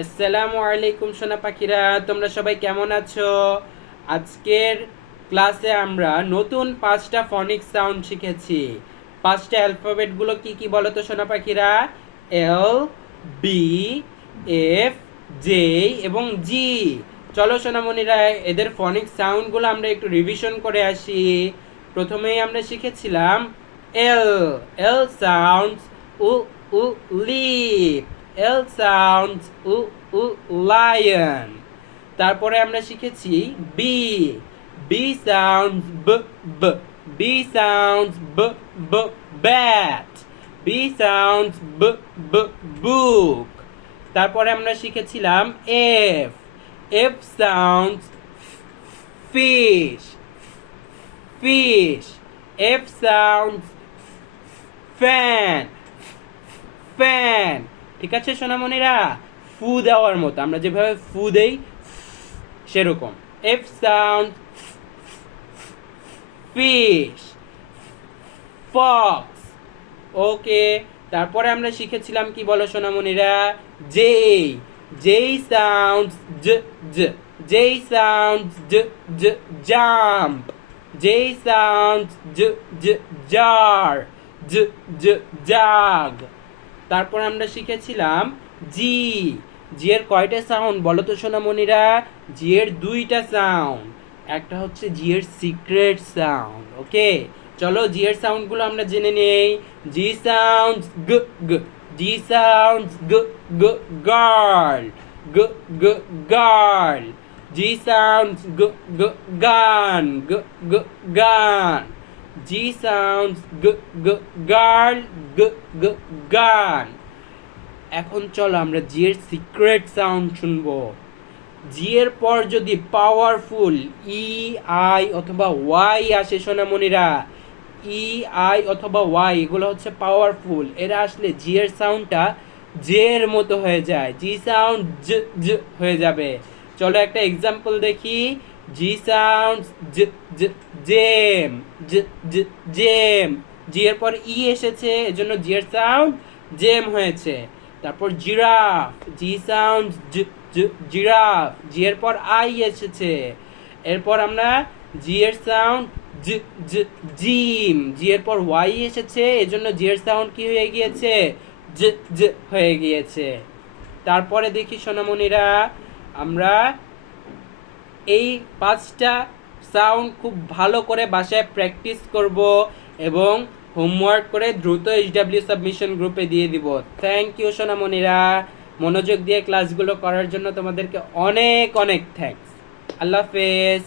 আসসালামু আলাইকুম সোনা পাখিরা, তোমরা সবাই কেমন আছো? আজকের ক্লাসে আমরা নতুন 5টা ফনিক সাউন্ড শিখেছি। 5টা অ্যালফাবেটগুলো কি কি বলো তো সোনা পাখিরা? এল, বি, এফ, জে এবং জি। চলো সোনামণিরা, এদের ফনিক সাউন্ডগুলো আমরা একটু রিভিশন করে আসি। প্রথমেই আমরা শিখেছিলাম এল। এল সাউন্ডস উ উ lip. L sounds u lion. তারপরে আমরা শিখেছি B. B sounds b. B sounds b bat. B sounds b book. তারপরে আমরা শিখেছিলাম F. F sounds fish. Fish. F sounds fan. Fan. ঠিক আছে সোনামণিরা, ফু দেওয়ার মতো, আমরা যেভাবে ফু দেই সেরকম। F sound fish, fox. Okay, তারপরে আমরা শিখেছিলাম কি বলো সোনামণিরা? জে। জে সাউন্ডস জ জ। জে সাউন্ডস জ জ জাম্প। জে সাউন্ডস জ জ জার। জ জ জাগ। তারপর আমরা শিখেছিলাম জি। জি এর কয়টা সাউন্ড বলো তো সোনামণিরা? জি এর 2টা সাউন্ড। একটা হচ্ছে জি এর সিক্রেট সাউন্ড। ওকে, চলো জি এর সাউন্ডগুলো আমরা জেনে নেই। জি সাউন্ডস গ গ। জি সাউন্ডস গ গ গার্ল। গ গ গার্ল। জি সাউন্ডস গ গ গান। গ গ গান। G sounds g g girl, g g gun. এখন চলো আমরা জি এর সিক্রেট সাউন্ড শুনবো। জি এর পর যদি পাওয়ারফুল ই, আই অথবা ওয়াই আসে সোনামণিরা, ই, আই অথবা ওয়াই এগুলো হচ্ছে পাওয়ারফুল। এরা আসলে জি এর সাউন্ডটা জে এর মতো হয়ে যায়। জি সাউন্ড জ জ হয়ে যাবে। চলো একটা এক্সাম্পল দেখি। জি সাউন্ড জ জ জেম। জ জ জেম। জি এর পর ই এসেছে, এজন্য জি এর সাউন্ড জেম হয়েছে। তারপর জিরাফ। জি সাউন্ড জ জ জিরাফ। জি এর পর আই এসেছে, এরপর আমরা জি এর সাউন্ড জ জ জিম। জি এর পর ওয়াই এসেছে, এজন্য জি এর সাউন্ড কি হয়ে গিয়েছে? জ জ হয়ে গিয়েছে। তারপরে দেখি সোনামণিরা, আমরা এই 5টা সাউন্ড খুব ভালো করে বাসায় প্র্যাকটিস করব এবং হোমওয়ার্ক করে দ্রুত এইচডাব্লিউ সাবমিশন গ্রুপে দিয়ে দিব। থ্যাংক ইউ সোনামণিরা, মনোযোগ দিয়ে ক্লাসগুলো করার জন্য তোমাদেরকে অনেক অনেক থ্যাঙ্কস। আল্লাহ হাফেজ।